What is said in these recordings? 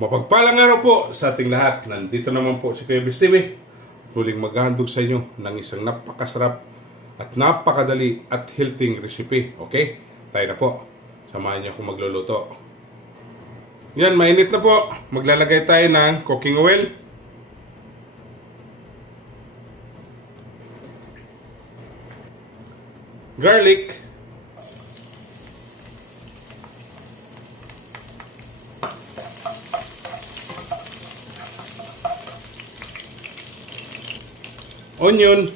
Mapagpalang araw po sa ating lahat. Nandito naman po si Kuya BEEF TV. Muling maghahandog sa inyo ng isang napakasarap at napakadali at healthy recipe. Okay? Tayo na po. Samahan niyo akong magluluto. Yan, mainit na po. Maglalagay tayo ng cooking oil. Garlic. Onion.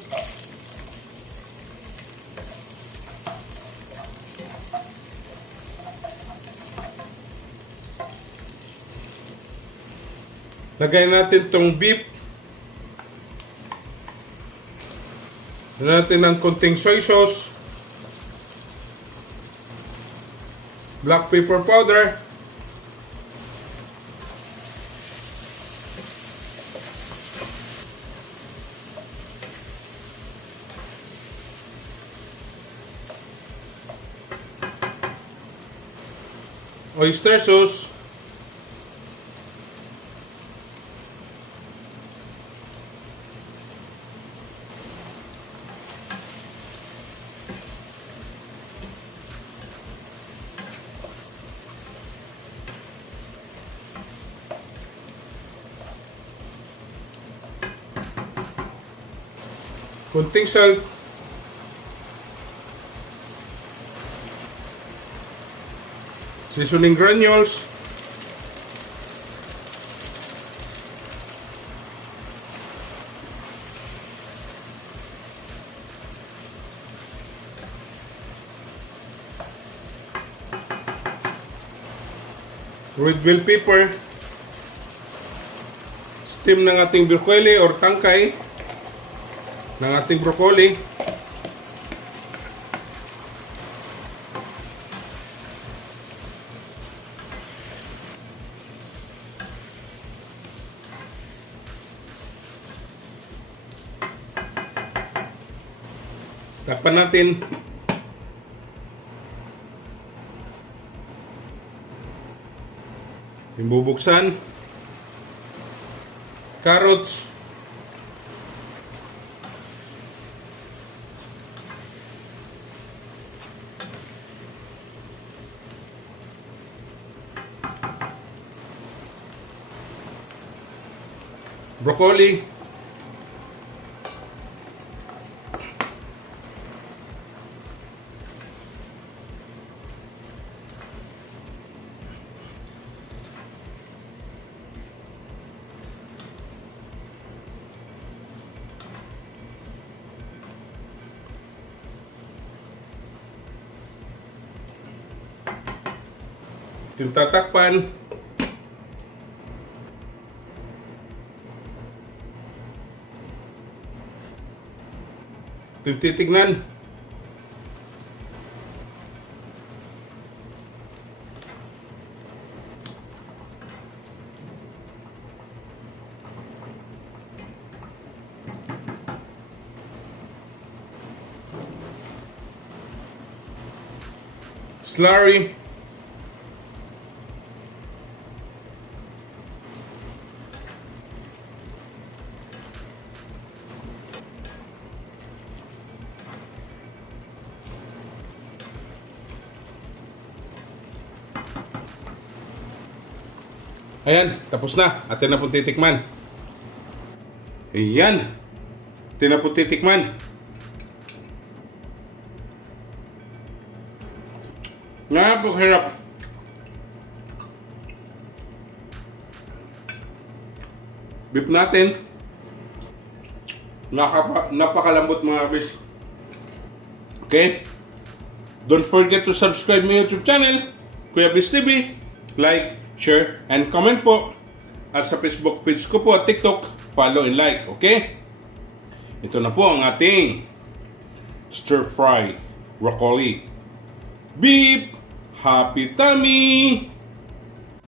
Lagay natin tong beef. Lagyan natin ng konting soy sauce. Black pepper powder. Oyster sauce. Kunting salt. Seasoning granules. Red bell pepper. Steam ng ating broccoli or tangkay ng ating broccoli. Takpan natin. Ibubuksan. Carrots. Broccoli. Tatakpan. Titignan. Slurry. Ayan, tapos na. Atin na po titikman. Ayan. Atin na po titikman. Napakahirap. Beef natin. Napakalambot mga fish. Okay? Don't forget to subscribe my YouTube channel, Kuya BEEF TV. Like, share, and comment po. At sa Facebook page ko po at TikTok, follow and like. Okay? Ito na po ang ating stir fry broccoli. Beef! Happy tummy!